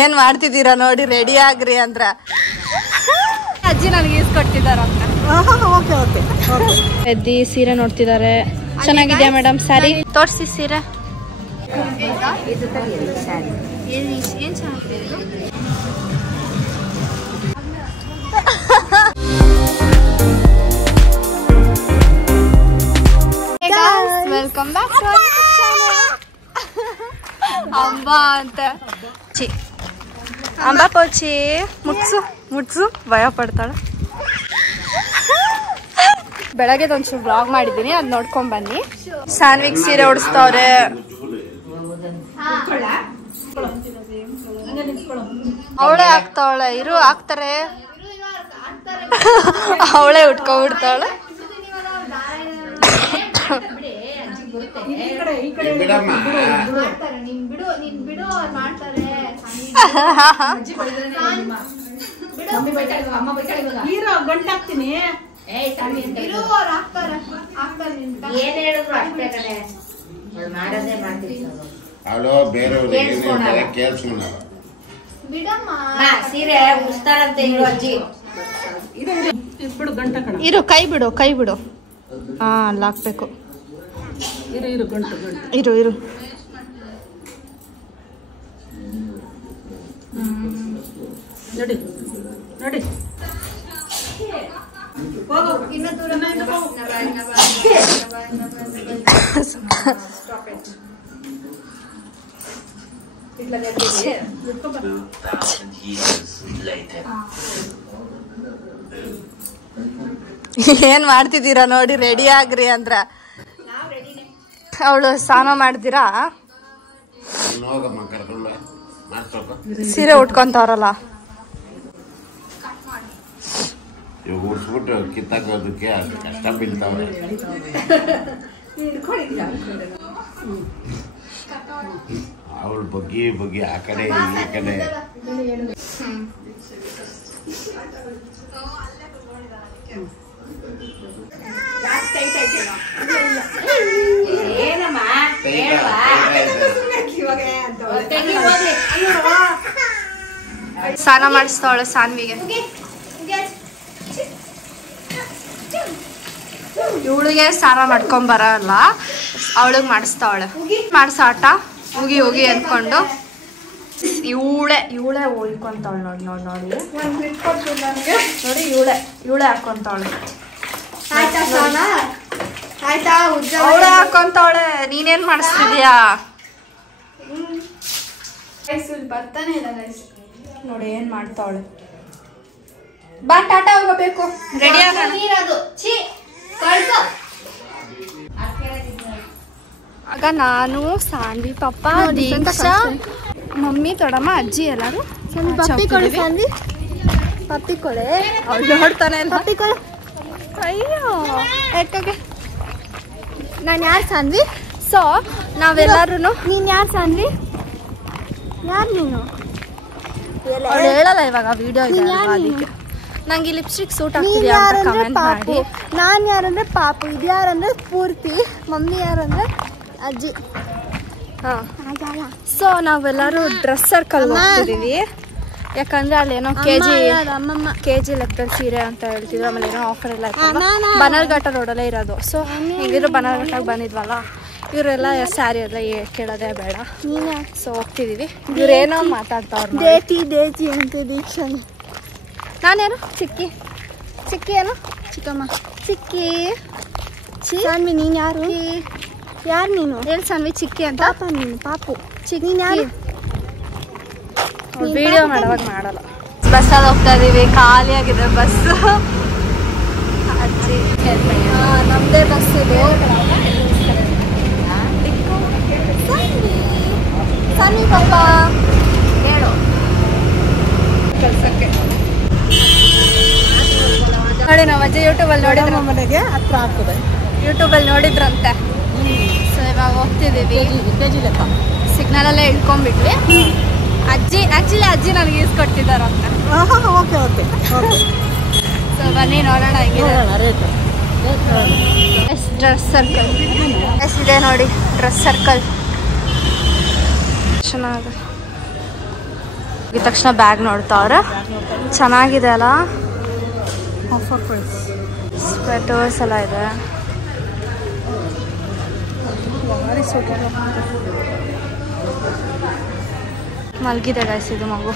ಏನ್ ಮಾಡ್ತಿದ್ದೀರಾ ನೋಡಿ, ರೆಡಿ ಆಗ್ರಿ ಅಂದ್ರ ಅಜ್ಜಿ ನನಗೆ ಈಸ್ಕೊಟ್ಟಿದಾರ ಅಂತ. ಎದ್ದಿ ಸೀರೆ ನೋಡ್ತಿದ್ದಾರೆ. ಚೆನ್ನಾಗಿದ್ಯಾ ಮೇಡಮ್ ಸ್ಯಾರಿ? ತೋರ್ಸಿ ಸೀರೆ. ಏನ್ ಚೆನ್ನಾಗಿದೆ ವೆಲ್ಕಮ್ ಬ್ಯಾಕ್ ಟು ಅಂಬಾ ಅಂತ. ಅಂಬಾ ಪೋಚಿ ಮುಟ್ಸು ಭಯ ಪಡ್ತಾಳೆ. ಬೆಳಗ್ಗೆ ಒಂಚೂರು ಬ್ಲಾಗ್ ಮಾಡಿದ್ದೀನಿ, ಅದ್ ನೋಡ್ಕೊಂಡ್ ಬನ್ನಿ. ಸಾನ್ವಿಗ್ ಸೀರೆ ಉಡಿಸ್ತವ್ರೆ. ಅವಳೇ ಆಗ್ತಾವಳೆ, ಇರು ಆಗ್ತಾರೆ. ಅವಳೇ ಉಟ್ಕೊಂಡ್ಬಿಡ್ತಾವಳೆ. ಅವಳು ಬೇರೆಯವ್ರು ಕೇಳಿಸ್ಕೊಂಡಾರ ಸೀರೆ ಉಡಿಸ್ತಾರಂತೆ ಅಜ್ಜಿ. ಇರು ಕೈ ಬಿಡು. ಹಾ ಅಲ್ಲಿ ಹಾಕ್ಬೇಕು. ಇರು ನೋಡಿ ಏನ್ ಮಾಡ್ತಿದ್ದೀರಾ ನೋಡಿ, ರೆಡಿ ಆಗ್ರಿ ಅಂದ್ರ. ಅವಳು ಸ್ನಾನ ಮಾಡ್ತೀರಾ? ಸೀರೆ ಉಟ್ಕೊಂತವ್ರಲ್ಲ, ಉಡ್ಸ್ಬಿಟ್ಟು ಕಿತ್ತಾಕೋದಕ್ಕೆ ಕಷ್ಟ ಬೀಳ್ತಾವ್ರೆ. ಅವಳು ಬಗ್ಗಿ ಆ ಕಡೆ ಈ ಕಡೆ. ಸ್ನಾನ ಮಾಡಿಸ್ತಾವಳೆ ಸಾನ್ವಿಗೆ. ಇವಳಿಗೆ ಸ್ನಾನ ಮಾಡ್ಕೊಂಡ್ ಬರಲ್ಲ, ಅವಳಿಗೆ ಮಾಡಿಸ್ತಾವಳೆ. ಮಾಡ್ಸಾಟ ಹೋಗಿ ಅನ್ಕೊಂಡು ಇವಳೆ ಹೋಯ್ಕೊಂತಾವಳೆ. ನೋಡಿ ಇವಳೆ ಹಾಕೊಂತಾವಳೆ. ಅವಳೆ ಹಾಕೊಂತಾವಳೆ. ನೀನೇನ್ ಮಾಡಿಸ್ತಿದ್ಯಾ ನೋಡಿ, ಏನ್ ಮಾಡ್ತಾವಳೆ. ಬಾ ಟಾಟಾ ಹೋಗಬೇಕು, ರೆಡಿ ಆಗೋಣ. ಆಗ ನಾನು, ಸಾನ್ವಿ, ಪಪ್ಪ, ದೀಕ್ಷಾ, ಮಮ್ಮಿ, ದೊಡ್ಡಮ್ಮ, ಅಜ್ಜಿ ಎಲ್ಲರೂ ಪಪ್ಪಿ ಕೊಳೆ ಅವಳು ನೋಡ್ತಾನೆ. ಪಪ್ಪಿ ಕೊಳೆ ಅಯ್ಯೋ ಯಾಕೆ ನಾನು ಯಾರು ಸಾನ್ವಿ? ಸೊ ನಾವೆಲ್ಲರೂ ನೀನು ಯಾರು ಸಾನ್ವಿ? ಯಾರು ನೀನು? ಅವಳು ಹೇಳಲ್ಲ ಇವಾಗ ವಿಡಿಯೋ ಇದೆ ಅದಕ್ಕೆ. ನಂಗೆ ಲಿಪ್ಸ್ಟಿಕ್ ಸೂಟ್ ಆಗ್ತಿದೆಯಾ ಅಂತ ಕಮೆಂಟ್ ಮಾಡಿ. ನಾನು ಯಾರಂದ್ರೆ ಪಾಪು, ಇದು ಯಾರಂದ್ರೆ ಪೂರ್ತಿ, ಮಮ್ಮಿ ಯಾರಂದ್ರೆ ಅಜ್ಜಿ. ಸೊ ನಾವೆಲ್ಲರೂ ಡ್ರೆಸ್ ಸರ್ಕಲ್ ಹೋಗ್ತಿದೀವಿ. ಯಾಕಂದ್ರೆ ಅಲ್ಲಿ ಏನೋ ಕೆಜಿ ಲೆಕ್ಕದಲ್ಲಿ ಸೀರೆ ಅಂತ ಹೇಳ್ತಿದ್ರು. ಆಮೇಲೆ ಏನೋ ಆಫರ್ ಎಲ್ಲ ಇತ್ತು. ಬನರ್ಘಟ್ಟ ರೋಡಲ್ಲೇ ಇರೋದು. ಸೊ ಹೇಗಿದ್ರು ಬನರ್ಘಟ್ಟಕ್ಕೆ ಬಂದಿದ್ವಲ್ಲ, ಇವರೆಲ್ಲ ಸ್ಯಾರಿ ಎಲ್ಲ ಕೇಳೋದೇ ಬೇಡ. ಸೊ ಹೋಗ್ತಿದೀವಿ. ಇವ್ರೇನೋ ಮಾತಾಡ್ತಾವ್ರು. ದೇತಿ ಅಂತ ದೀಕ್ಷಾ. ನಾನೇನು ಚಿಕ್ಕಿ ಏನು? ಚಿಕ್ಕಮ್ಮ ಚಿಕ್ಕಿ. ಸಾನ್ವಿ ನೀನು ಯಾರು? ನೀನು ಹೇಳಿ ಸಾನ್ವಿ. ಚಿಕ್ಕಿ ಅಂತ. ಪಾಪ ನೀನು ಪಾಪು. ಚಿಕ್ಕಿ ನೀನು ಯಾರು? ವಿಡಿಯೋ ಮಾಡೋವಾಗ ಮಾಡಲ್ಲ. ಬಸ್ಸಲ್ಲಿ ಹೋಗ್ತಾ ಇದೀವಿ, ಖಾಲಿ ಆಗಿದೆ ಬಸ್. ಅಜ್ಜಿ ನಮ್ದೇ ಬಸ್ ಇದು. ಸಾನ್ವಿ ಪಾಪ ಹೇಳು ಕೆಲ್ಸಕ್ಕೆ ನೋಡಿ. ನಮ್ಮ ಅಜ್ಜಿ ಯೂಟ್ಯೂಬಲ್ಲಿ ನೋಡಿದ್ರೆ ಮನೆಗೆ ಹತ್ರ ಆಗ್ತದೆ. ಯೂಟ್ಯೂಬಲ್ಲಿ ನೋಡಿದ್ರಂತೆ. ಸೊ ಇವಾಗ ಹೋಗ್ತಿದ್ದೀವಿ. ಸಿಗ್ನಲ್ ಅಲ್ಲೇ ಇಳ್ಕೊಂಡ್ಬಿಟ್ವಿ. ಅಜ್ಜಿ ನನಗೆ ಈಸ್ಕೊಟ್ಟಿದ್ದಾರಂತ. ಸೊ ಬನ್ನಿ ನೋಡೋಣ ಹೇಗಿದೆ. ಡ್ರೆಸ್ ಸರ್ಕಲ್ ಇದೆ ನೋಡಿ. ಡ್ರೆಸ್ ಸರ್ಕಲ್ ಚೆನ್ನಾಗಿದೆ. ಈ ತಕ್ಷಣ ಬ್ಯಾಗ್ ನೋಡ್ತಾವ್ರೆ. ಚೆನ್ನಾಗಿದೆ ಅಲ್ಲ, ಆಫರ್ ಪ್ರೈಸ್. ಸ್ವೆಟರ್ಸ್ ಎಲ್ಲ ಇದೆ. ಮಲಗಿದೆ ಗೈಸ್ ಇದು ಮಗು.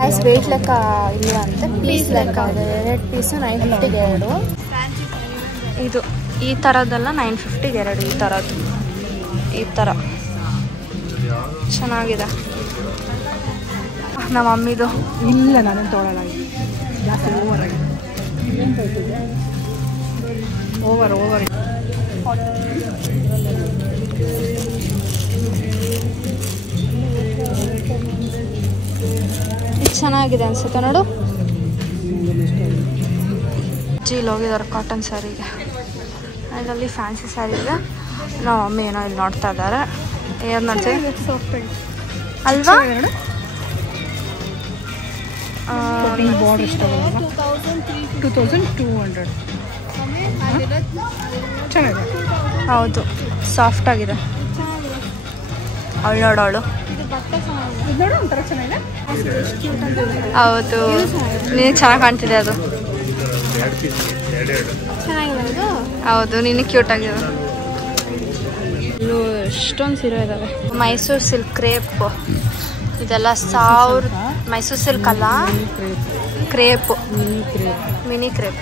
ಗೈಸ್ ವೆಯ್ಟ್ ಲೆಕ್ಕ ಇಲ್ಲ ಅಂತ ಪೀಸ್ ಲೆಕ್ಕ ಇದೆ. 2 ಪೀಸು 950 2. ಇದು ಈ ಥರದ್ದೆಲ್ಲ 950 2. ಈ ಥರದ್ದು ಈ ಥರ ಚೆನ್ನಾಗಿದೆ. ನಮ್ಮ ಮಮ್ಮಿದು ಇಲ್ಲ, ನಾನೇನು ತೊಗೊಳಲ್ಲ. ಜಾಸ್ತಿ ಓವರ್ ಆಗಿದೆ. ಓವರ್ ಇದು ಚೆನ್ನಾಗಿದೆ ಅನ್ಸುತ್ತೆ ನೋಡು. ಜೀಲ್ ಹೋಗಿದ್ದಾರೆ ಕಾಟನ್ ಸ್ಯಾರಿಗೆ. ಅದರಲ್ಲಿ ಫ್ಯಾನ್ಸಿ ಸ್ಯಾರಿ ಇದೆ. ನಮ್ಮ ಮಮ್ಮಿ ಏನೋ ಇಲ್ಲಿ ನೋಡ್ತಾ ಇದ್ದಾರೆ. ಏನು ನೋಡ್ತೀವಿ ಅಲ್ವಾ? ಬಾರ್ಡರ್ ಇಷ್ಟ 2200. ಚೆನ್ನಾಗಿದೆ. ಹೌದು, ಸಾಫ್ಟ್ ಆಗಿದೆ. ಅವಳು ನೋಡೋಳು. ನೋಡು ಒಂಥರ ಚೆನ್ನಾಗಿದೆ. ಹೌದು, ನಿನಗೆ ಚೆನ್ನಾಗಿ ಕಾಣ್ತಿದೆ ಅದು. ಹೌದು, ನಿನಗೆ ಕ್ಯೂಟ್ ಆಗಿದೆ. ಇಲ್ಲೂ ಎಷ್ಟೊಂದು ಸೀರೆ ಇದ್ದಾವೆ. ಮೈಸೂರು ಸಿಲ್ಕ್ ಕ್ರೇಪ್ ಇದೆಲ್ಲ 1000. ಮೈಸೂರು ಸಿಲ್ಕ್ ಅಲ್ಲ, ಕ್ರೇಪು, ಮಿನಿ ಕ್ರೇಪ್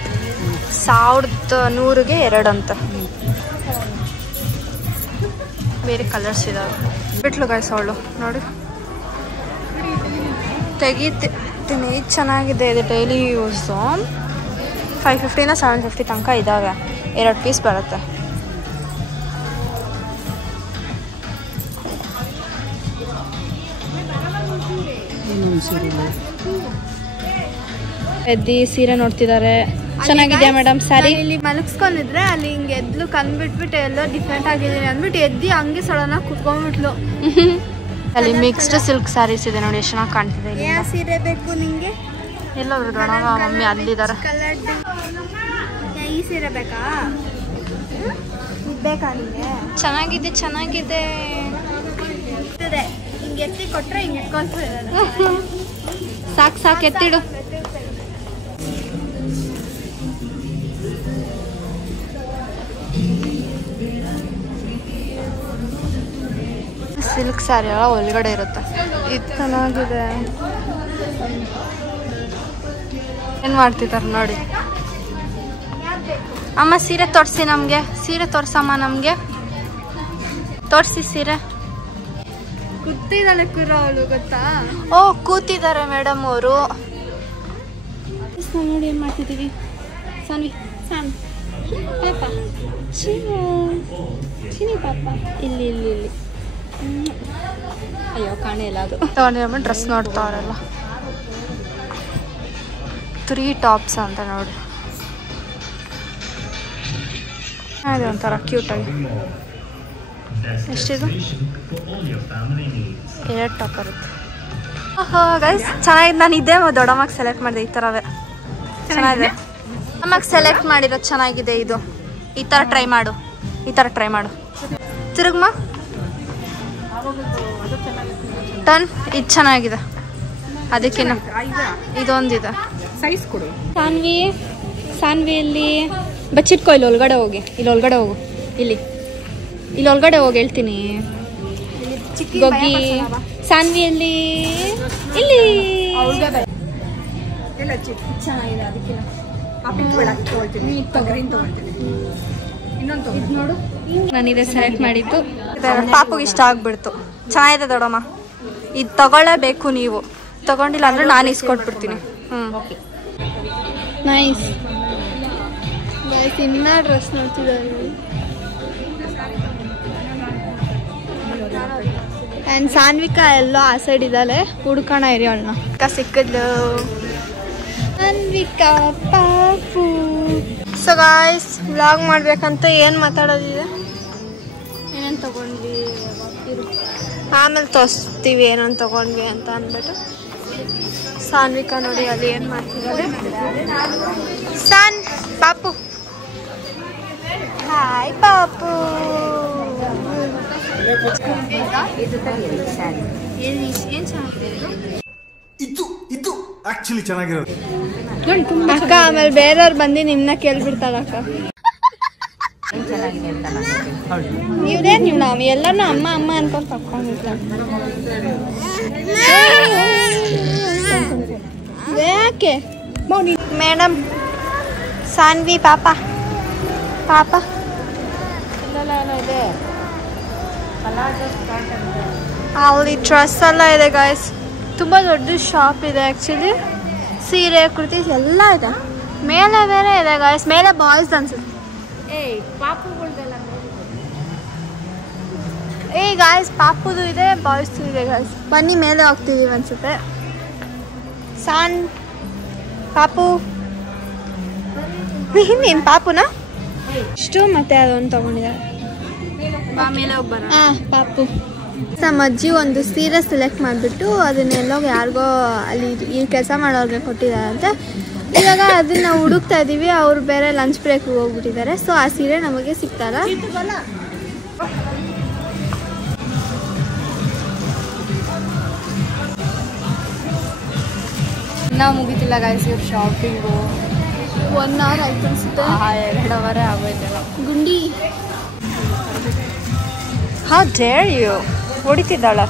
1100ಗೆ 2 ಅಂತ. ಬೇರೆ ಕಲರ್ಸ್ ಇದಾವೆ. ಬಿಟ್ಲು ಗೈಸ್ ಅವಳು ನೋಡಿ, ತೆಗಿತೀನಿ. ಚೆನ್ನಾಗಿದೆ ಇದು, ಡೈಲಿ ಯೂಸು. 550 750 ತನಕ ಇದ್ದಾವೆ. 2 ಪೀಸ್ ಬರುತ್ತೆ. ಎದ್ದಿ ಸೀರೆ ನೋಡ್ತಿದ್ದಾರೆ. ಚೆನ್ನಾಗಿದೆಯಾ ಮೇಡಮ್ ಸ್ಯಾರಿ? ಇಲ್ಲಿ ಮಲಗಿಸ್ಕೊಂಡಿದ್ರೆ ಅಲ್ಲಿ ಹಿಂಗೆ ಎದ್ಲು ಕಂದ್ಬಿಟ್ಬಿಟ್ಟು ಎಲ್ಲೋ ಡಿಫ್ರೆಂಟ್ ಆಗಿದ್ದೀನಿ ಅಂದ್ಬಿಟ್ಟು ಎದ್ದಿ ಹಂಗೆ ಸಡನ್ನಾಗಿ ಕುತ್ಕೊಂಡ್ಬಿಟ್ಲು. ಅಲ್ಲಿ ಮಿಕ್ಸ್ಡ್ ಸಿಲ್ಕ್ ಸ್ಯಾರೀಸ್ ಇದೆ ನೋಡಿ, ಎಷ್ಟು ಚೆನ್ನಾಗಿ ಕಾಣ್ತಿದೆ. ಯಾವ ಸೀರೆ ಬೇಕು ನಿಂಗೆ? ಎಲ್ಲೋದ್ರು ದೊಡ್ಡವ ಮಮ್ಮಿ ಅಲ್ಲಿದ್ದಾರೆ. ಈ ಸೀರೆ ಬೇಕಾ? ಬೇಕಾ ನಿಂಗೆ? ಚೆನ್ನಾಗಿದೆ ಚೆನ್ನಾಗಿದೆ. ಹಿಂಗೆ ಎತ್ತಿ ಕೊಟ್ರೆ ಹಿಂಗೆ ಇಟ್ಕೊಂತಾರೆ. ಸಾಕು ಸಾಕು ಎತ್ತಿಡು. ಸಿಲ್ಕ್ ಸ್ಯಾರಿ ಎಲ್ಲ ಒಳಗಡೆ ಇರುತ್ತೆ. ಇದು ಚೆನ್ನಾಗಿದೆ. ಏನು ಮಾಡ್ತಿದ್ದಾರೆ ನೋಡಿ. ಅಮ್ಮ ಸೀರೆ ತೋರಿಸಿ ನಮಗೆ, ಸೀರೆ ತೋರ್ಸಮ್ಮ ನಮಗೆ, ತೋರಿಸಿ ಸೀರೆ. ಕೂತಿದ್ದಾಳೆ ಕೂರೋ ಅವಳು ಗೊತ್ತಾ? ಓ ಕೂತಿದ್ದಾರೆ ಮೇಡಮ್ ಅವರು. ನೋಡಿ ಏನು ಮಾಡ್ತಿದ್ದೀವಿ. ಸಾನ್ವಿ ಸಾನ್ ಪಾಪ ಚಿನಿ ಪಾಪ ಇಲ್ಲಿ ಇಲ್ಲಿ ಇಲ್ಲಿ. ಅಯ್ಯೋ ಕಾಣಿಲ್ಲ ಅದು. ತಗೊಂಡಿರಮ್ಮ ಡ್ರೆಸ್ ನೋಡ್ತಾವ್ರಲ್ಲ. 3 ಟಾಪ್ಸ್ ಅಂತ ನೋಡಿ. ಅದೇ ಒಂಥರ ಕ್ಯೂಟಾಗಿ. ಎಷ್ಟಿದು? 2 ಟಾಪ್ ಬರುತ್ತೆ. ಗೈಸ್ ಚೆನ್ನಾಗಿದೆ. ನಾನು ಇದೇ ದೊಡ್ಡಮ್ಮಗೆ ಸೆಲೆಕ್ಟ್ ಮಾಡಿದೆ. ಈ ಥರವೇ ಚೆನ್ನಾಗಿದೆ. ನಮಗೆ ಸೆಲೆಕ್ಟ್ ಮಾಡಿರೋದು ಚೆನ್ನಾಗಿದೆ. ಇದು ಈ ಥರ ಟ್ರೈ ಮಾಡು, ಈ ಥರ ಟ್ರೈ ಮಾಡು. ತಿರುಗಮ್ಮ ಟನ್. ಇದು ಚೆನ್ನಾಗಿದೆ. ಅದಕ್ಕಿನ್ನ ಇದೊಂದಿದೆ. ಸೈಜ್ ಕೊಡು. ಸಾನ್ವಿಯಲ್ಲಿ ಬಚ್ಚಿಟ್ಕೋ. ಇಲ್ಲಿ ಒಳಗಡೆ ಹೋಗಿ, ಇಲ್ಲಿ ಒಳಗಡೆ ಹೋಗು. ಇಲ್ಲಿ ಒಳಗಡೆ ಹೋಗಿ ಹೇಳ್ತೀನಿ. ಗೊಗ್ಗಿ ಸಾನ್ವಿಯಲ್ಲಿ ಇಲ್ಲಿ ಚೆನ್ನಾಗಿದೆ. ಅದಕ್ಕಿನ್ನ ನೋಡು. ನಾನಿದೆ ಸೆಲೆಕ್ಟ್ ಮಾಡಿದ್ದು. ಪಾಪುಗೆ ಇಷ್ಟ ಆಗ್ಬಿಡ್ತು. ಚೆನ್ನಾಗಿದೆ ದೊಡ್ಡಮ್ಮ. ಇದು ತಗೊಳ್ಳೇಬೇಕು. ನೀವು ತಗೊಂಡಿಲ್ಲ ಅಂದ್ರೆ ನಾನು ಇಸ್ಕೊಟ್ಬಿಡ್ತೀನಿ. ನೈಸ್. ಇನ್ನ ಡ್ರೆಸ್ ನೋಡ್ತಿದ್ದಾರೆ. ಆ್ಯಂಡ್ ಸಾನ್ವಿಕಾ ಎಲ್ಲೋ ಆ ಸೈಡ್ ಇದ್ದಾಳೆ. ಹುಡ್ಕೋಣ ಇರಿ ಅವಳನ್ನ. ಸಿಕ್ಕದ್ಲು ಸಾನ್ವಿಕಾ ಪಾಪು. ಸೊ ಗಾಯ್ಸ್, ವ್ಲಾಗ್ ಮಾಡ್ಬೇಕಂತ ಏನು ಮಾತಾಡೋದಿದೆ, ಏನೇನು ತಗೊಂಡ್ವಿ ಆಮೇಲೆ ತೋರಿಸ್ತೀವಿ ಏನೇನು ತಗೊಂಡ್ವಿ ಅಂತ ಅಂದ್ಬಿಟ್ಟು. ಸಾನ್ವಿಕಾ ನೋಡಿ ಅಲ್ಲಿ ಏನು ಮಾಡ್ತಿದ್ದಾರೆ. ಸಾನ್ ಪಾಪು ಹಾಯ್ ಪಾಪು. ಇದು ಆಕ್ಚುಲಿ ಚೆನ್ನಾಗಿರೋದು. ಅಕ್ಕ ಆಮೇಲೆ ಬೇರೆಯವ್ರು ಬಂದು ನಿಮ್ನ ಕೇಳ್ಬಿಡ್ತಾರಕ್ಕ. ನೀವ್ದೇನ್ ನೀವು ನಾವು ಎಲ್ಲರೂ ಅಮ್ಮ ಅಮ್ಮ ಅನ್ಕೊಂಡು ತಕ್ಕೊಂಡಿರ್ತಾರೆ. ಯಾಕೆ ಮೇಡಮ್ ಸಾನ್ವಿ ಪಾಪ ಪಾಪ ಅಲ್ಲಿ ಡ್ರೆಸ್ ಎಲ್ಲ ಇದೆ ಗಾಯ್ಸ್. ತುಂಬ ದೊಡ್ಡ ಶಾಪ್ ಇದೆ ಆ್ಯಕ್ಚುಲಿ. ಸೀರೆ ಕುರ್ತಿ ಎಲ್ಲ ಇದೆ. ಮೇಲೆ ಬೇರೆ ಇದೆ ಗಾಯ್ಸ್. ಮೇಲೆ ಬಾಯ್ಸ್ ಅನ್ಸುತ್ತೆ. ಗಾಯ್ಸ್ ಪಾಪುದು ಇದೆ ಬಾಯ್ಸ್ದು ಇದೆ ಗಾಯ್ಸ್. ಬನ್ನಿ ಮೇಲೆ ಹೋಗ್ತಿದೀವಿ ಅನ್ಸುತ್ತೆ. ಸಾನ್ ಪಾಪು ನೀನು ಪಾಪುನಾ ಇಷ್ಟು ಮತ್ತೆ ಅದೊಂದು ತಗೊಂಡಿದ್ದಾರೆ. ಪಾಪು ನಮ್ಮ ಅಜ್ಜಿ ಒಂದು ಸೀರೆ ಸೆಲೆಕ್ಟ್ ಮಾಡಿಬಿಟ್ಟು ಅದನ್ನೆಲ್ಲೋ ಯಾರಿಗೋ ಅಲ್ಲಿ ಈ ಕೆಲಸ ಮಾಡೋರಿಗೆ ಕೊಟ್ಟಿದ್ದಾರಂತೆ. ಇವಾಗ ಅದನ್ನ ಹುಡುಕ್ತಾ ಇದ್ದೀವಿ. ಅವ್ರು ಬೇರೆ ಲಂಚ್ ಬ್ರೇಕ್ ಹೋಗ್ಬಿಟ್ಟಿದ್ದಾರೆ. ಸೊ ಆ ಸೀರೆ ನಮಗೆ ಸಿಗ್ತಾರ. ನಾವು ಮುಗಿತಿಲ್ಲ ಗಾಯ್ಸ್ ಇವ್ರ ಶಾಪಿಂಗು. 1 hour ಆಯ್ತು ಅನ್ಸುತ್ತೆ. 2 hour ಆಗೋಯ್ತಲ್ಲ. ಗುಂಡಿ ಹಾ ಡೇರ್ ಯು ಹೊಡಿತಿದ್ದಾಳ.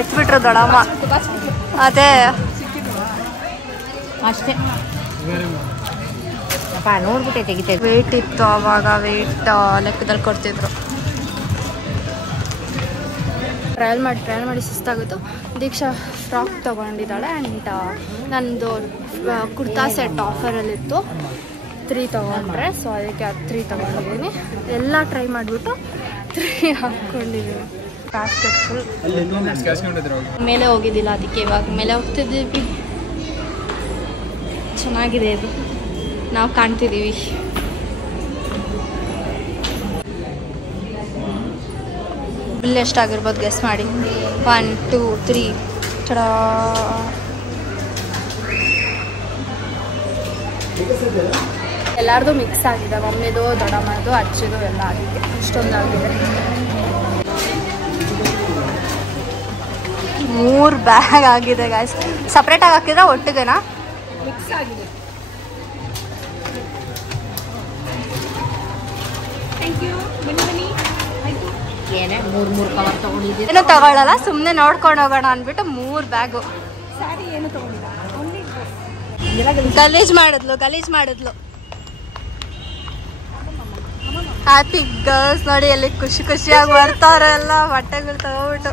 ಎತ್ಬಿಟ್ರು ದೊಡ್ಡಮ್ಮ. ಅದೇ ಅಷ್ಟೇ ನೋಡ್ಬಿಟ್ಟೆ ತೆಗಿತಾ ವೇಟ್ ಇತ್ತು ಅವಾಗ. ವೇಟ್ ಲೆಕ್ಕದಲ್ಲಿ ಕೊಡ್ತಿದ್ರು. ಟ್ರಯಲ್ ಮಾಡಿ ಸುಸ್ತಾಗಿತ್ತು. ದೀಕ್ಷಾ ಫ್ರಾಕ್ ತೊಗೊಂಡಿದ್ದಾಳೆ. ಆ್ಯಂಡ್ ನನ್ನದು ಕುರ್ತಾ ಸೆಟ್ ಆಫರಲ್ಲಿತ್ತು. 3 ತೊಗೊಂಡ್ರೆ. ಸೊ ಅದಕ್ಕೆ ಅದು 3 ತೊಗೊಂಡಿದ್ದೀನಿ. ಎಲ್ಲ ಟ್ರೈ ಮಾಡಿಬಿಟ್ಟು 3 ಹಾಕ್ಕೊಂಡಿದ್ದೀನಿ. Basket full. ಮೇಲೆ ಹೋಗಿದ್ದಿಲ್ಲ ಅದಕ್ಕೆ ಇವಾಗ ಮೇಲೆ ಹೋಗ್ತಿದ್ದೀವಿ. ಚೆನ್ನಾಗಿದೆ ಇದು. ನಾವು ಕಾಣ್ತಿದ್ದೀವಿ. ಬಿಲ್ ಎಷ್ಟಾಗಿರ್ಬೋದು ಗೆಸ್ ಮಾಡಿ. 1 2 3 ಚಡಾ. ಎಲ್ಲಾರ್ದು ಮಿಕ್ಸ್ ಆಗಿದೆ. ಮಮ್ಮಿದು ದೊಡ್ಡಮ್ಮದು ಅಜ್ಜಿದು ಎಲ್ಲ ಆಗಿದೆ. ಇಷ್ಟೊಂದು ಆಗಿದೆ. 3 ಬ್ಯಾಗ್ ಆಗಿದೆ ಗಾಯ್ಸ್. ಸಪ್ರೇಟಾಗಿ ಹಾಕಿದ್ರೆ ಒಟ್ಟಿಗೆನಾ ಮಿಕ್ಸ್ ಆಗಿದೆ. ಏನೇ 3 ಕವರ್ ತಗೊಂಡಿದ್ದೀವಿ. ಏನು ತಗೊಳ್ಳಲ್ಲ, ಸುಮ್ಮನೆ ನೋಡ್ಕೊಂಡು ಹೋಗೋಣ ಅಂದ್ಬಿಟ್ಟು 3 ಬ್ಯಾಗು. ಸ್ಯಾರಿ ಏನು ತಗೊಂಡಿಲ್ಲ. ಗಲೀಜ್ ಮಾಡಿದ್ಲು. ಹ್ಯಾಪಿ ಗರ್ಲ್ಸ್ ನೋಡಿ ಎಲ್ಲಿ ಖುಷಿಯಾಗಿ ಬರ್ತಾರೆ ಎಲ್ಲ ಬಟ್ಟೆಗಳು ತಗೋಬಿಟ್ಟು.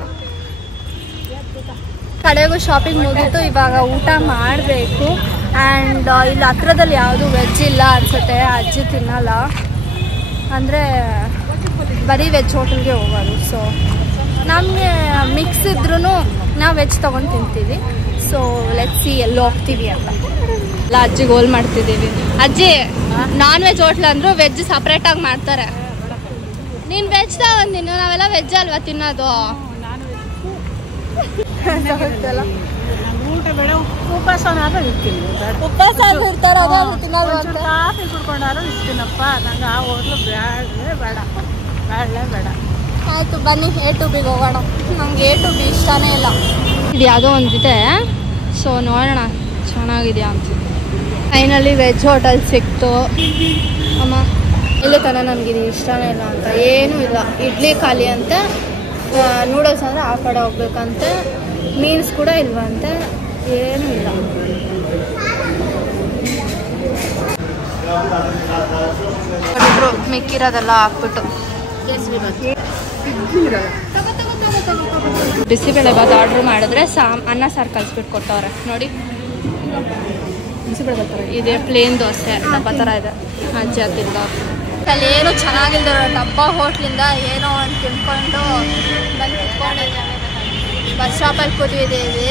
ಕಡೆಗೂ ಶಾಪಿಂಗ್ ಮುಗೀತು. ಇವಾಗ ಊಟ ಮಾಡಬೇಕು. ಆ್ಯಂಡ್ ಇಲ್ಲಿ ಹತ್ರದಲ್ಲಿ ಯಾವುದು ವೆಜ್ ಇಲ್ಲ ಅನ್ಸುತ್ತೆ. ಅಜ್ಜಿ ತಿನ್ನಲ್ಲ ಅಂದರೆ ಬರೀ ವೆಜ್ ಹೋಟೆಲ್ಗೆ ಹೋಗೋದು. ಸೊ ನಮಗೆ ಮಿಕ್ಸ್ ಇದ್ರೂ ನಾವು ವೆಜ್ ತೊಗೊಂಡು ತಿಂತೀವಿ. ಸೊ ಲೆಟ್ಸ್ ಸಿ ಎಲ್ಲಿ ಹೋಗ್ತೀವಿ ಅಂತ. ಎಲ್ಲ ಅಜ್ಜಿಗೆ ಗೋಲ್ ಮಾಡ್ತಿದ್ದೀವಿ. ಅಜ್ಜಿ ನಾನ್ ವೆಜ್ ಹೋಟ್ಲ್ ಅಂದರೂ ವೆಜ್ ಸಪ್ರೇಟಾಗಿ ಮಾಡ್ತಾರೆ. ನೀನು ವೆಜ್ ತಗೊಂಡಿನ್ನು, ನಾವೆಲ್ಲ ವೆಜ್ ಅಲ್ವಾ ತಿನ್ನೋದು. ಊಟ ಬೇಡ, ಉಪವಾಸನಾದ್ರೂ ಇರ್ತೀನಿ. ಉಪವಾಸ ಇರ್ತಾರೆ ಕಾಫಿ ಕುಡ್ಕೊಂಡಾದ್ರೂ ಇರ್ತೀನಪ್ಪ. ನಂಗೆ ಆ ಹೋಟ್ಲು ಬೇಡ. ಆಯಿತು ಬನ್ನಿ A to Bಗೆ ಹೋಗೋಣ. ನಮ್ಗೆ A to B ಇಷ್ಟನೇ ಇಲ್ಲ. ಇದು ಯಾವುದೋ ಒಂದಿದೆ. ಸೊ ನೋಡೋಣ ಚೆನ್ನಾಗಿದೆಯಾ ಅಂತ. ಫೈನಲಿ ವೆಜ್ ಹೋಟೆಲ್ ಸಿಕ್ತು. ಅಮ್ಮ ಇಲ್ಲೇ ತಾನೆ ನನಗಿದು ಇಷ್ಟನೇ ಇಲ್ಲ ಅಂತ ಏನೂ ಇಲ್ಲ. ಇಡ್ಲಿ ಖಾಲಿ ಅಂತೆ. ನೂಡಲ್ಸ್ ಅಂದರೆ ಆ ಕಡೆ ಹೋಗ್ಬೇಕಂತೆ. ಮೀಲ್ಸ್ ಕೂಡ ಇಲ್ವಂತೆ. ಏನೂ ಇಲ್ಲ. ಮಿಕ್ಕಿರೋದೆಲ್ಲ ಹಾಕ್ಬಿಟ್ಟು ಬಿಸಿಬೇಳೆ ಬಾತ್ ಆರ್ಡ್ರ್ ಮಾಡಿದ್ರೆ ಅನ್ನ ಸಾರು ಕಲಿಸ್ಬಿಟ್ಟು ಕೊಟ್ಟವ್ರೆ ನೋಡಿ. ಇದೇ ಪ್ಲೇನ್ ದೋಸೆ ಡಬ್ಬ ಥರ ಇದೆ. ಅಜ್ಜಿ ಹಾಕಿಲ್ಲ. ಅಲ್ಲಿ ಏನೂ ಚೆನ್ನಾಗಿಲ್ದ ಡಬ್ಬ ಹೋಟ್ಲಿಂದ ಏನೋ ಒಂದು ತಿನ್ಕೊಂಡು ಬಂದು ಕುತ್ಕೊಂಡಿದ್ದೀವಿ. ಬಸ್ ಸ್ಟಾಪಲ್ಲಿ ಕೂತಿದ್ದೀವಿ.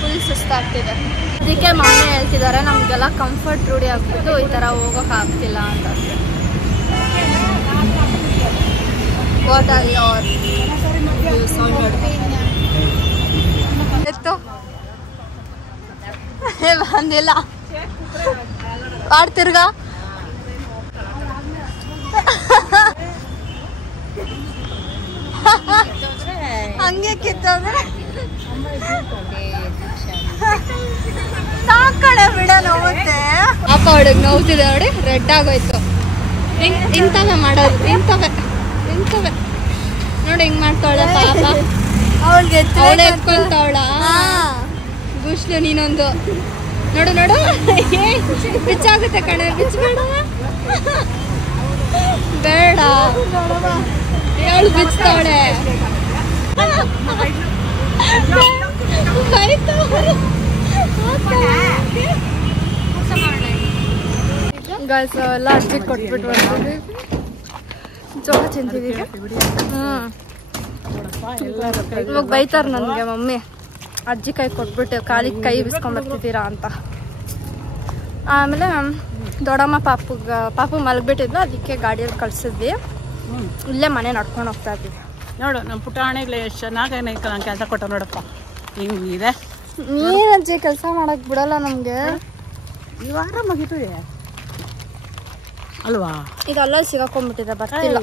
ಫುಲ್ ಸುಸ್ತಾಗ್ತಿದೆ. ಅದಕ್ಕೆ ಮನೆ ಹೇಳ್ತಿದ್ದಾರೆ ನಮಗೆಲ್ಲ ಕಂಫರ್ಟ್ ರೂಢಿ ಆಗ್ಬಿಟ್ಟು ಈ ಥರ ಹೋಗೋಕೆ ಆಗ್ತಿಲ್ಲ ಅಂತ. ಎತ್ತು ಬಂದಿಲ್ಲ ಆಡ್ತಿರ್ಗ ಹಂಗೆ ಕಿತ್ತಂದ್ರೆ ಸಾಕಡೆ ಬಿಡ ನೋವುತ್ತೆ ಪಾಪ ಅವಳಿಗೆ ನೋವ್ತಿದೆ ನೋಡಿ ರೆಡ್ ಆಗೋಯ್ತು ಇಂಥವೇ ಮಾಡೋದು ಇಂಥವೇ ನೋಡಿ ಹೆಂಗ್ ಮಾಡ್ತಾವಳ ಪಾಪ ಅವಳಿಗೆ ಎತ್ಕೊಂತವಳ ಗುಷ್ಲು ನೀನೊಂದು ನೋಡು ಬಿಚ್ಚಾಗುತ್ತೆ ಕಣೆ ಬಿಚ್ಚಬೇಡ ಬೇಡ ಹೇಳು ಬಿಚ್ತಾವಳೆ ಗಾಯ್ಸ್ ಎಲ್ಲ ಅಜ್ಜಿ ಕೊಟ್ಬಿಟ್ಟು ಬಂದಿದ್ವಿ ಜೋಳ ತಿಂತಿದ್ದೀವಿ ಇವಾಗ ಬೈತಾರ ನನಗೆ ಮಮ್ಮಿ ಅಜ್ಜಿ ಕೈ ಕೊಟ್ಬಿಟ್ಟು ಕಾಲಿಗೆ ಕೈ ಬಿಸ್ಕೊಂಡ್ಬರ್ತಿದ್ದೀರಾ ಅಂತ. ಆಮೇಲೆ ದೊಡ್ಡಮ್ಮ ಪಾಪು ಮಲಗ್ಬಿಟ್ಟಿದ್ಲು, ಅದಕ್ಕೆ ಗಾಡಿಯಲ್ಲಿ ಕಳ್ಸಿದ್ವಿ. ಇಲ್ಲೇ ಮನೆ ನಡ್ಕೊಂಡು ಹೋಗ್ತಾ ಇದ್ವಿ. ನೋಡು ನಮ್ಮ ಪುಟಾಣಿಗ್ಲೆ ಎಷ್ಟು ಚೆನ್ನಾಗಿ ನಾನು ಕೆಲಸ ಕೊಟ್ಟ ನೋಡಪ್ಪ ಹಿಂಗಿದೆ. ನೀನ್ ಅಜ್ಜಿ ಕೆಲಸ ಮಾಡಕ್ ಬಿಡಲ್ಲ ನಮ್ಗೆ. ಈ ವಾರ ಮುಗಿತದೆ ಅಲ್ವಾ? ಈಗ ಅಲ್ಲ ಸಿಗಾಕೊಂಡ್ಬಿಟ್ಟಿದೆ, ಬರ್ತಿಲ್ಲ.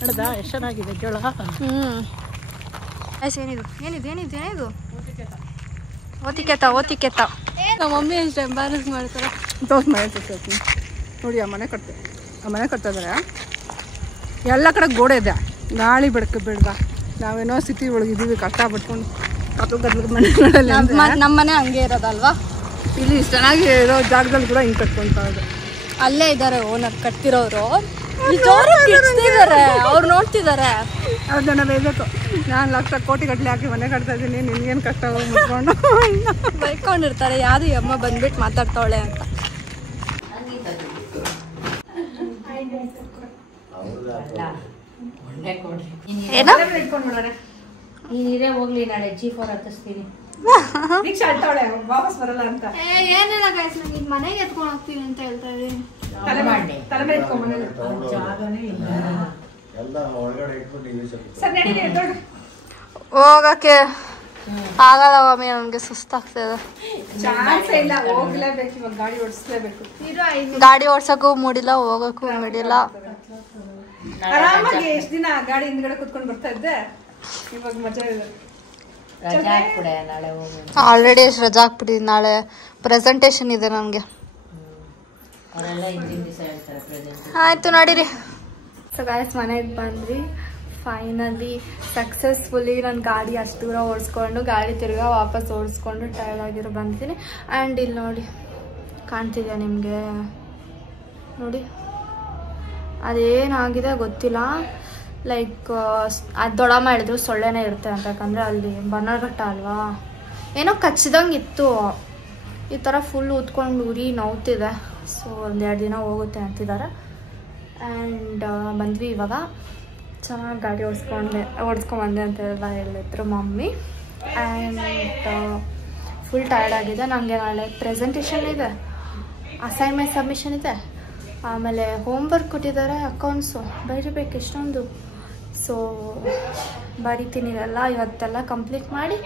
ನೋಡ್ದ ಎಷ್ಟು ಚೆನ್ನಾಗಿದೆ ಜೋಳ. ಏನಿದು ಓತಿಕೆತ ನಮ್ಮ ಮಮ್ಮಿ ಎಷ್ಟು ಎಂಬಾರಸ್ ಮಾಡ್ತಾರೆ. ನೋಡಿ ಆ ಮನೆ ಕಟ್ತಾ ಇದಾರೆ. ಎಲ್ಲ ಕಡೆ ಗೋಡೆ ಇದೆ, ಗಾಳಿ ಬಿಡ್ದ. ನಾವೇನೋ ಸಿಟಿ ಒಳಗಿದ್ದೀವಿ, ಕಷ್ಟ ಬಿಟ್ಕೊಂಡು ನಮ್ಮ ಮನೆ ಹಂಗೆ ಇರೋದಲ್ವಾ. ಇಲ್ಲಿ ಇಷ್ಟು ಚೆನ್ನಾಗಿ ಇರೋ ಜಾಗದಲ್ಲಿ ಕೂಡ ಹಿಂಗೆ ಕಟ್ಕೊಂತ ಇದೆ. ಅಲ್ಲೇ ಇದ್ದಾರೆ ಓನರ್ ಕಟ್ತಿರೋರು, ಅವ್ರು ನೋಡ್ತಿದ್ದಾರೆ. ಅದನ್ನ ಬೈಬೇಕು, ನಾನು ಲಕ್ಷ ಕೋಟಿ ಗಟ್ಟಲೆ ಹಾಕಿ ಮನೆ ಕಟ್ತಾ ಇದ್ದೀನಿ, ನಿನ್ಗೇನು ಕಷ್ಟ ಹೋಗಿ ಮುಚ್ಕೊಂಡು ಬೈಕೊಂಡಿರ್ತಾರೆ. ಯಾರು ಅಮ್ಮ ಬಂದ್ಬಿಟ್ಟು ಮಾತಾಡ್ತಾವಳೆ ಅಂತ. ನೀರೇ ಹೋಗ್ಲಿ, ನಾಳೆ G4 ಹತ್ತಿಸ್ತೀನಿ. ವಾಪಸ್ ಬರಲ್ಲ ಅಂತ ಏನಿಲ್ಲ ಗೈಸ್, ನಂಗೆ ಮನೆಗೆ ಎತ್ಕೊಂಡು ಹೋಗ್ತೀನಿ ಅಂತ ಹೇಳ್ತಾ ಇದೀನಿ. ಹೋಗಕ್ಕೆ ಆಗಲ್ಲ ಮಮ್ಮಿ, ನನ್ಗೆ ಸುಸ್ತಾಗ್ತದೆ. ಹೋಗ್ಲೇಬೇಕು, ಇವಾಗ ಗಾಡಿ ಓಡಿಸ್ಲೇಬೇಕು. ಗಾಡಿ ಓಡ್ಸಕ್ಕೂ ಮೂಡಿಲ್ಲ, ಹೋಗಕ್ಕೂ ಮೂಡಿಲ್ಲ. ಆರಾಮಾಗಿ ಎಷ್ಟು ದಿನ ಗಾಡಿ ಹಿಂದ್ಗಡೆ ಕುತ್ಕೊಂಡು ಬರ್ತಾ ಇದ್ದೆ, ಇವಾಗ ಮಜಾ ಇದೆ. ಆಲ್ರೆಡಿ ಎಷ್ಟು ರಜಾ ಹಾಕ್ಬಿಟ್ಟಿದ್ದೀನಿ. ನಾಳೆ ಪ್ರೆಸೆಂಟೇಷನ್ ಇದೆ ನನಗೆ. ಆಯ್ತು ನಡೀರಿ. ಸೊ ಗಾಯ್ಸ್, ಮನೆಗೆ ಬಂದ್ವಿ ಫೈನಲಿ ಸಕ್ಸಸ್ಫುಲಿ. ನನ್ನ ಗಾಡಿ ಅಷ್ಟು ದೂರ ಓಡಿಸ್ಕೊಂಡು ಗಾಡಿ ತಿರ್ಗಾ ವಾಪಸ್ ಓಡಿಸ್ಕೊಂಡು ಟೈರ್ಡ್ ಆಗಿರೋ ಬಂದಿದ್ದೀನಿ. ಆ್ಯಂಡ್ ಇಲ್ಲಿ ನೋಡಿ ಕಾಣ್ತಿದ್ಯಾ ನಿಮಗೆ? ನೋಡಿ ಅದೇನಾಗಿದೆ ಗೊತ್ತಿಲ್ಲ. ಲೈಕ್ ಅದು ದೊಡ್ಡಮ್ಮ ಹೇಳಿದ್ರು ಸೊಳ್ಳೆನೇ ಇರುತ್ತೆ ಅಂತ, ಯಾಕಂದರೆ ಅಲ್ಲಿ ಬನ್ನರ್ಘಟ್ಟ ಅಲ್ವಾ, ಏನೋ ಕಚ್ಚಿದಂಗೆ ಇತ್ತು. ಈ ಥರ ಫುಲ್ ಊದ್ಕೊಂಡು ಉರಿ ನೋವ್ತಿದೆ. ಸೊ 1-2 ದಿನ ಹೋಗುತ್ತೆ ಅಂತಿದ್ದಾರೆ. ಆ್ಯಂಡ್ ಬಂದ್ವಿ ಇವಾಗ. ಚೆನ್ನಾಗಿ ಗಾಡಿ ಓಡಿಸ್ಕೊಂಬಂದೆ ಅಂತೆಲ್ಲ ಹೇಳಿದ್ರು ಮಮ್ಮಿ. ಆ್ಯಂಡ್ ಫುಲ್ ಟಯರ್ಡ್ ಆಗಿದೆ. ನನಗೆ ನಾಳೆ ಪ್ರೆಸೆಂಟೇಷನ್ ಇದೆ, ಅಸೈನ್ಮೆಂಟ್ ಸಬ್ಮಿಷನ್ ಇದೆ, ಆಮೇಲೆ ಹೋಮ್ವರ್ಕ್ ಕೊಟ್ಟಿದ್ದಾರೆ, ಅಕೌಂಟ್ಸು ಬರೀಬೇಕು ಎಷ್ಟೊಂದು. ಸೊ ಬರಿತೀನಿ ಎಲ್ಲ, ಇವತ್ತೆಲ್ಲ ಕಂಪ್ಲೀಟ್ ಮಾಡಿ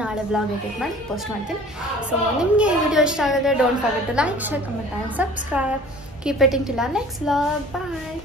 ನಾಳೆ ಬ್ಲಾಗ್ ಎಡಿಟ್ ಮಾಡಿ ಪೋಸ್ಟ್ ಮಾಡ್ತೀನಿ. ಸೊ ನಿಮಗೆ ಈ ವಿಡಿಯೋ ಇಷ್ಟ ಆಗಿದ್ರೆ don't forget to like, share, comment and subscribe. Keep waiting till our next vlog. Bye.